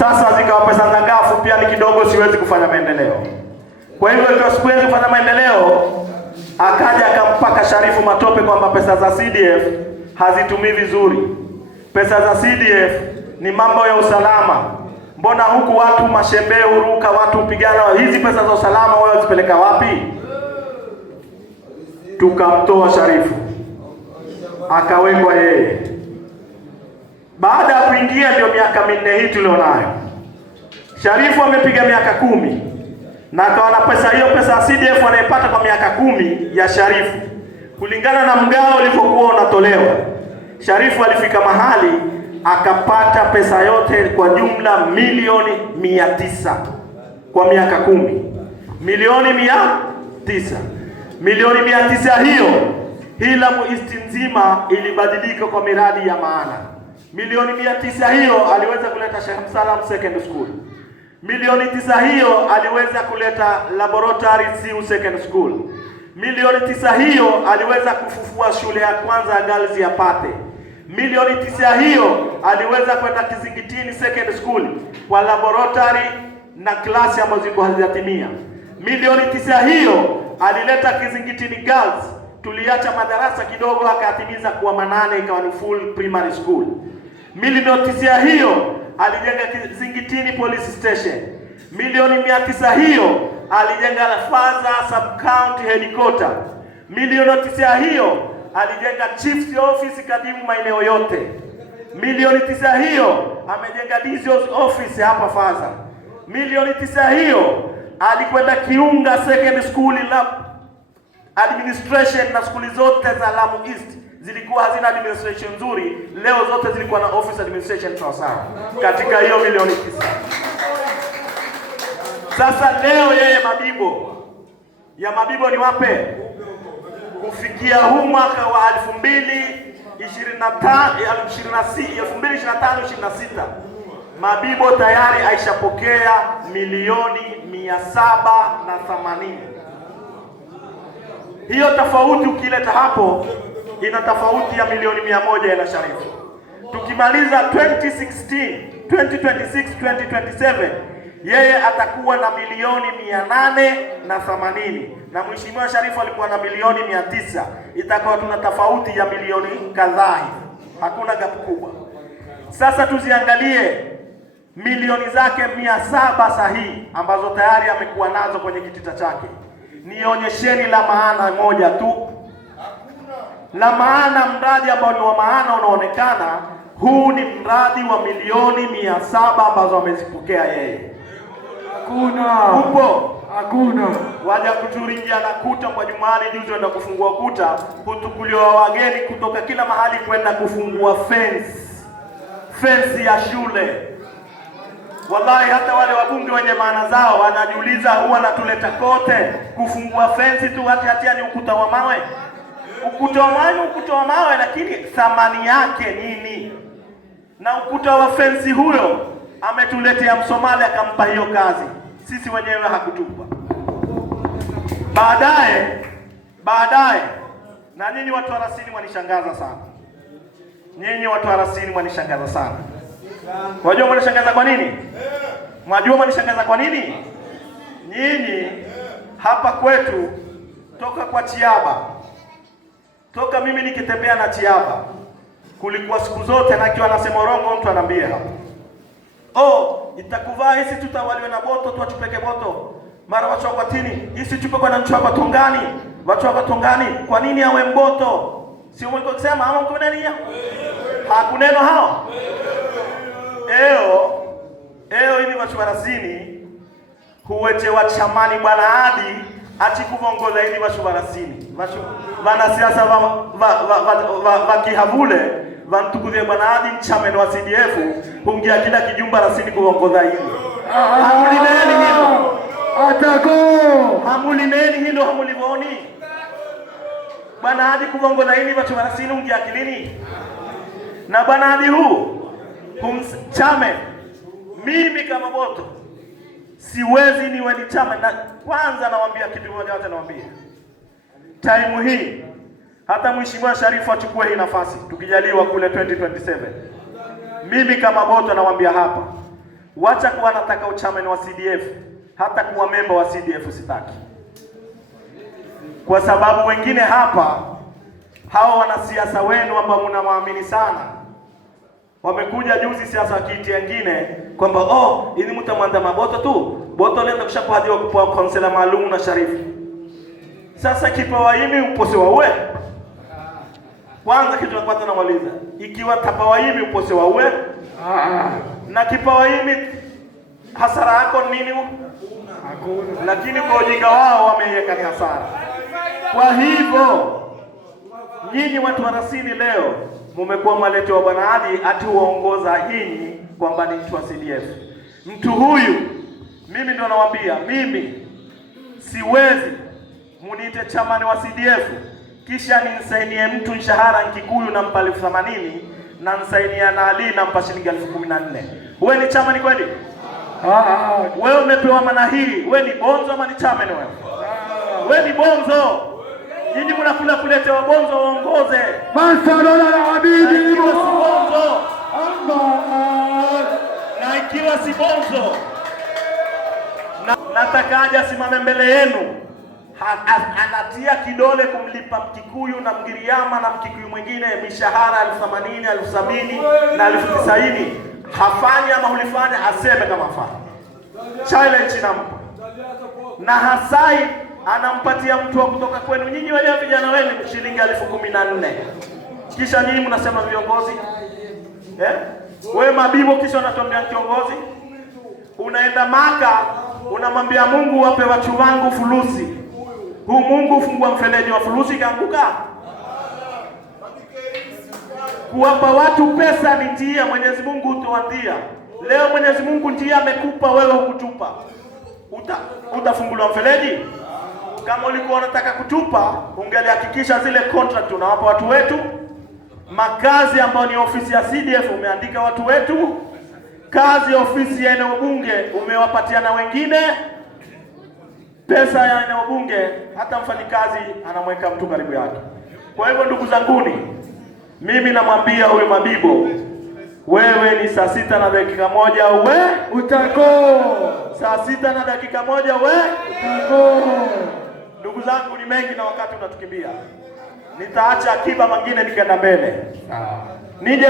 Sasa zikawa pesa za ngafu pia ni kidogo, siwezi kufanya maendeleo. Kwa hivyo ndio siwezi kufanya maendeleo, akaja akampaka Sharifu matope kwamba pesa za CDF hazitumii vizuri. Pesa za CDF ni mambo ya usalama. Mbona huku watu mashembe huruka, watu upigana, hizi pesa za usalama wao wazipeleka wapi? Tukamtoa Sharifu, akawekwa yeye. Baada ya kuingia ndio miaka 4 hii tulionayo. Sharifu amepiga miaka 10 na akawa na pesa hiyo, pesa ya CDF anayepata kwa miaka 10 ya Sharifu kulingana na mgao ulivyokuwa unatolewa. Sharifu alifika mahali akapata pesa yote kwa jumla milioni 900 kwa miaka 10. Milioni 900. Milioni 900 hiyo Lamu East nzima ilibadilika kwa miradi ya maana. Milioni 900 hiyo aliweza kuleta Sheikh Msalam Second School. Milioni 9 hiyo aliweza kuleta Laboratory Siu Second School. Milioni 9 hiyo aliweza kufufua shule ya kwanza ya girls ya Pate. Milioni 9 hiyo aliweza kwenda Kizingitini Second School kwa laboratory na klasi ambazo zilikuwa hazijatimia. Milioni 9 hiyo alileta Kizingitini Girls, tuliacha madarasa kidogo akatimiza kuwa 8 ikawa ni full primary school. Milioni 9 hiyo alijenga Kizingitini Police Station. Milioni 900 hiyo alijenga Faza Sub County Headquarter. Milioni 9 hiyo alijenga Chief's Office kadimu maeneo yote. Milioni 9 hiyo amejenga DCO's office hapa Faza. Milioni 9 hiyo alikwenda Kiunga Second School Lab administration, na skuli zote za Lamu East zilikuwa hazina administration nzuri, leo zote zilikuwa na office administration sawa katika hiyo milioni 9. Sasa leo yeye Mabibo ni wape? Kufikia huu mwaka wa 2025-26 Mabibo tayari aishapokea milioni 780. Hiyo tofauti ukileta hapo ina tofauti ya milioni 100 ya Sharifu. Tukimaliza 2026 2027 yeye atakuwa na milioni 880 na Mheshimiwa Sharifu alikuwa na milioni 900. Itakuwa tuna tofauti ya milioni kadhaa, hakuna gap kubwa. Sasa tuziangalie milioni zake 700 sahihi ambazo tayari amekuwa nazo kwenye kitita chake. Nionyesheni la maana moja tu, la maana, mradi ambao ni wa maana unaonekana. Huu ni mradi wa milioni 700 ambazo amezipokea yeye. Hakuna. Upo? Hakuna. Waja kuturingia na kuta kwa Jumali juzi wenda kufungua kuta, hutukuliwa wageni kutoka kila mahali kwenda kufungua fence ya shule. Wallahi hata wale wabunge wenye maana zao wanajiuliza, huwa natuleta kote kufungua fence tu, hatia ni ukuta wa mawe. Ukuta wa mawe, lakini thamani yake nini? Na ukuta wa fence huyo ametuletea Msomali akampa hiyo kazi, sisi wenyewe hakutupa. Baadaye na nyinyi watu wa Rasini mwanishangaza sana. Wajua mwanishangaza kwa nini? Nyinyi hapa kwetu toka kwa Chiaba, toka mimi nikitembea na Chiaba, kulikuwa siku zote na kiwa nasema rongo mtu anambia hapa, itakuvaa hisi tutawaliwe na boto tuachupeke boto. Mara watu wa Tini, hisi chupe kwa na mchwa Tongani. Watu wa Tongani, kwa nini awe mboto? Si mliko kusema ama mko nani ya? Hakuneno hao. Eo hivi watu wa Rasini huwete wa chamani bwana Adi achikuvongoza hivi watu wa Rasini. Wanasiasa wa kihavule vantukudhia bwana Adi mchameno wa CDF hungia kila kijumba Rasini kuvongoza hivi. Hamulineni hilo. Atako. Hamulineni hilo, hamulivoni. Bwana Adi kuvongoza hivi watu wa Rasini hungia akilini. Na bwana Adi chame, mimi kama Boto siwezi niwe ni chama. Na kwanza nawaambia kitu moja, wote nawaambia time hii hata Mheshimiwa Sharifu achukue hii nafasi tukijaliwa kule 2027. Mimi kama Boto nawaambia hapa, wacha kuwa nataka uchamani wa CDF, hata kuwa memba wa CDF sitaki, kwa sababu wengine hapa, hao wanasiasa wenu ambao mnawaamini sana, wamekuja juzi siasa kiti nyingine kwamba ili mtamwanda maboto tu boto lenda kushakuhadiwa kupewa konsela maalum na Sharifu. Sasa kipawa himi upose waue. Kwanza kitu la kwanza namaliza, ikiwa tapawa himi upose waue na kipawa himi hasara yako nini? Hakuna. Lakini kwa ujinga wao wameiweka ni hasara. Kwa hivyo nyinyi watu wa Rasini leo mumekuwa malete wa Bwana Ali ati huongoza nyinyi kwamba ni mtu wa CDF. Mtu huyu mimi ndo nawaambia, mimi siwezi muniite chamani wa CDF kisha ninsainie mtu mshahara Nkikuyu na mpa 80,000 na nsainia na Ali na mpa shilingi 14,000. Wewe ni chamani kweli? Wewe umepewa maana hii, wewe ni bonzo ama ni chamani wewe? Wewe ni bonzo. Nyinyi mnakula kuletewa bonzo waongoze. Masala ya habibi ikiwa si bonzo. Na ikiwa si bonzo, nataka aje asimame mbele yenu. Anatia kidole kumlipa Mkikuyu na Mgiriama na Mkikuyu mwingine mishahara 80,000, 70,000 na 90,000. Hafanyi ama hulifanya, aseme kama afanya. Challenge nampa. Na Hasai anampatia mtu wa kutoka kwenu nyinyi wale vijana wenu shilingi 14,000. Kisha nyinyi mnasema viongozi? Wewe Mabibo kisha unatuambia kiongozi? Unaenda Maka unamwambia Mungu wape watu wangu fulusi. Huu Mungu ufungua mfereji wa fulusi kaanguka? Kuwapa watu pesa ni njia, Mwenyezi Mungu utoandia. Leo Mwenyezi Mungu ndiye amekupa wewe ukutupa. Utafunguliwa mfereji? Kama ulikuwa unataka kutupa, ungelihakikisha zile contract unawapa watu wetu. Makazi ambayo ni ofisi ya CDF umeandika watu wetu. Kazi ya ofisi ya eneo bunge umewapatia na wengine. Pesa ya eneo bunge hata mfanyikazi anamweka mtu karibu yake. Kwa hivyo ndugu zanguni, mimi namwambia huyu Mabibo, wewe ni 6:01 we utako. 6:01 we utako. Ndugu zangu ni mengi na wakati unatukimbia. Nitaacha akiba mengine nikaenda mbele. Nije